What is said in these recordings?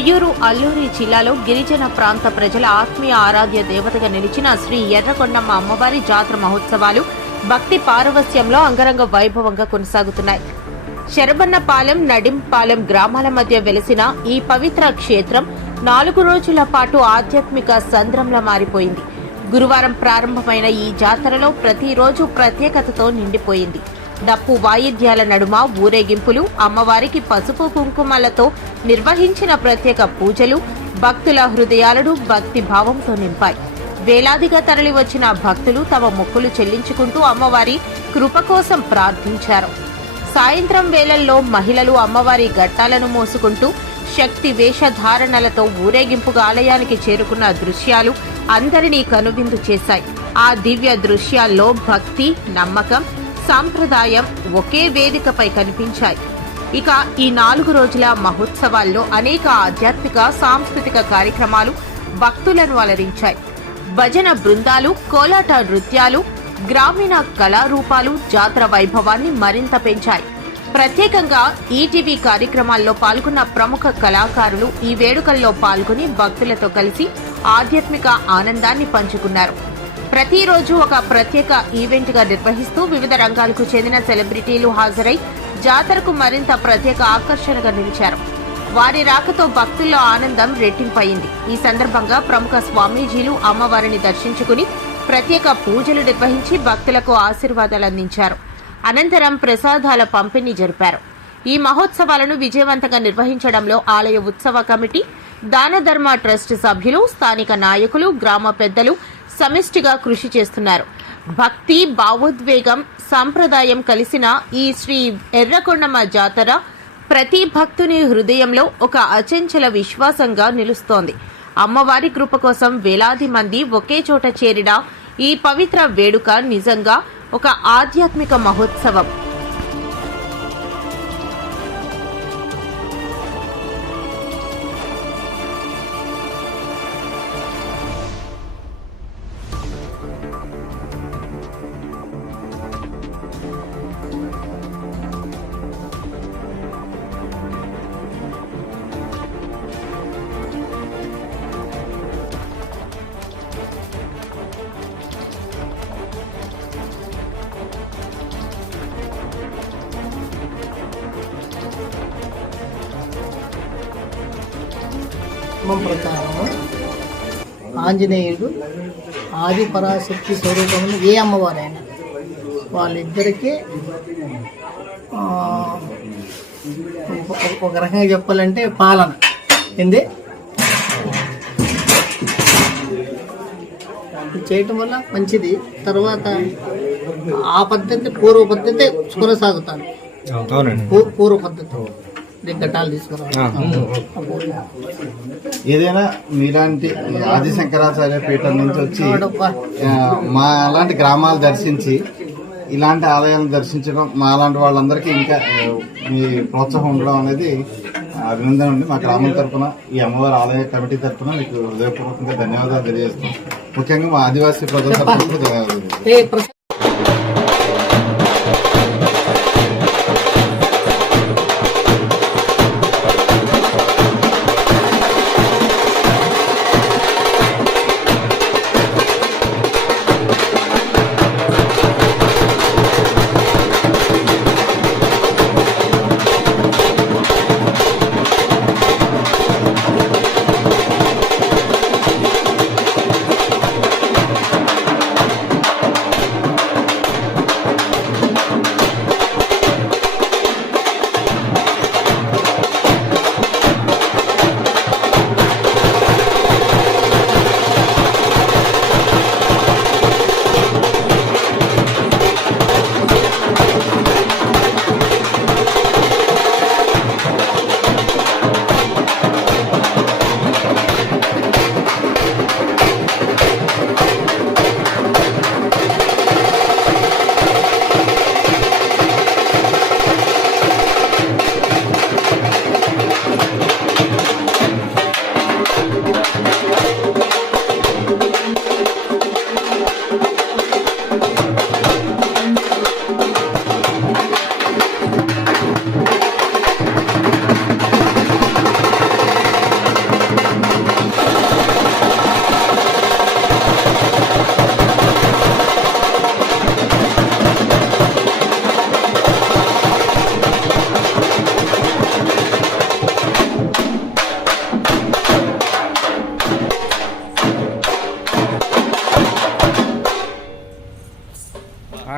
కొయ్యూరు అల్లూరి జిల్లాలో గిరిజన ప్రాంత ప్రజల ఆత్మీయ ఆరాధ్య దేవతగా నిలిచిన శ్రీ ఎర్రకొండమ్మ అమ్మవారి జాతర మహోత్సవాలు భక్తి పారవస్యంలో అంగరంగ వైభవంగా కొనసాగుతున్నాయి. శరబన్నపాలెం, నడింపాలెం గ్రామాల మధ్య వెలిసిన ఈ పవిత్ర క్షేత్రం 4 రోజుల పాటు ఆధ్యాత్మిక సంద్రంలా మారిపోయింది. గురువారం ప్రారంభమైన ఈ జాతరలో ప్రతిరోజు ప్రత్యేకతతో నిండిపోయింది. డప్పు వాయిద్యాల నడుమ ఊరేగింపులు, అమ్మవారికి పసుపు కుంకుమలతో నిర్వహించిన ప్రత్యేక పూజలు భక్తుల హృదయాలను భక్తి భావంతో నింపాయి. వేలాదిగా తరలివచ్చిన భక్తులు తమ మొక్కులు చెల్లించుకుంటూ అమ్మవారి కృప కోసం ప్రార్థించారు. సాయంత్రం వేళల్లో మహిళలు అమ్మవారి ఘట్టాలను మోసుకుంటూ శక్తి వేషధారణలతో ఊరేగింపుగా ఆలయానికి చేరుకున్న దృశ్యాలు అందరినీ కనువిందు చేశాయి. ఆ దివ్య దృశ్యాల్లో భక్తి, నమ్మకం, సాంప్రదాయం ఒకే వేదికపై కనిపించాయి. ఇక ఈ 4 రోజుల మహోత్సవాల్లో అనేక ఆధ్యాత్మిక, సాంస్కృతిక కార్యక్రమాలు భక్తులను అలరించాయి. భజన బృందాలు, కోలాట నృత్యాలు, గ్రామీణ కళారూపాలు జాతర వైభవాన్ని మరింత పెంచాయి. ప్రత్యేకంగా ఈటీవీ కార్యక్రమాల్లో పాల్గొన్న ప్రముఖ కళాకారులు ఈ వేడుకల్లో పాల్గొని భక్తులతో కలిసి ఆధ్యాత్మిక ఆనందాన్ని పంచుకున్నారు. ప్రతిరోజు ఒక ప్రత్యేక ఈవెంట్ గా నిర్వహిస్తూ వివిధ రంగాలకు చెందిన సెలబ్రిటీలు హాజరై జాతరకు మరింత ప్రత్యేక ఆకర్షణగా నిలిచారు. వారి రాకతో భక్తుల్లో ఆనందం రెట్టింపయింది. ఈ సందర్భంగా ప్రముఖ స్వామీజీలు అమ్మవారిని దర్శించుకుని ప్రత్యేక పూజలు నిర్వహించి భక్తులకు ఆశీర్వాదాలు అందించారు. అనంతరం ప్రసాదాల పంపిణీ జరిపారు. ఈ మహోత్సవాలను విజయవంతంగా నిర్వహించడంలో ఆలయ ఉత్సవ కమిటీ, దాన ధర్మ ట్రస్ట్ సభ్యులు, స్థానిక నాయకులు, గ్రామ పెద్దలు సమిష్టిగా కృషి చేస్తున్నారు. భక్తి, భావోద్వేగం, సంప్రదాయం కలిసిన ఈ శ్రీ ఎర్రకొండమ్మ జాతర ప్రతి భక్తుని హృదయంలో ఒక అచంచల విశ్వాసంగా నిలుస్తోంది. అమ్మవారి కృప కోసం వేలాది మంది ఒకే చోట చేరిన ఈ పవిత్ర వేడుక నిజంగా ఒక ఆధ్యాత్మిక మహోత్సవం. ప్రకారం ఆంజనేయుడు ఆది పరాశక్తి స్వరూపములు ఏ అమ్మవారైనా వాళ్ళిద్దరికీ ఒక రకంగా చెప్పాలంటే పాలన ఏంది చేయటం వల్ల మంచిది. తర్వాత ఆ పద్ధతి పూర్వ పద్ధతి కొనసాగుతాను. పూర్వ పద్ధతి ఘట్టాలు తీసుకురావాలి. ఏదైనా మీలాంటి ఆది శంకరాచార్య పీఠం నుంచి వచ్చి మా అలాంటి గ్రామాలు దర్శించి ఇలాంటి ఆలయాలను దర్శించడం మా అలాంటి వాళ్ళందరికీ ఇంకా మీ ప్రోత్సాహం ఉండడం అనేది అభినందన ఉంది. మా గ్రామం తరఫున, ఈ అమ్మవారి ఆలయ కమిటీ తరఫున మీకు హృదయపూర్వకంగా ధన్యవాదాలు తెలియజేస్తున్నాం. ముఖ్యంగా మా ఆదివాసీ ప్రజల తరఫున ధన్యవాదాలు.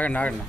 ఆగండి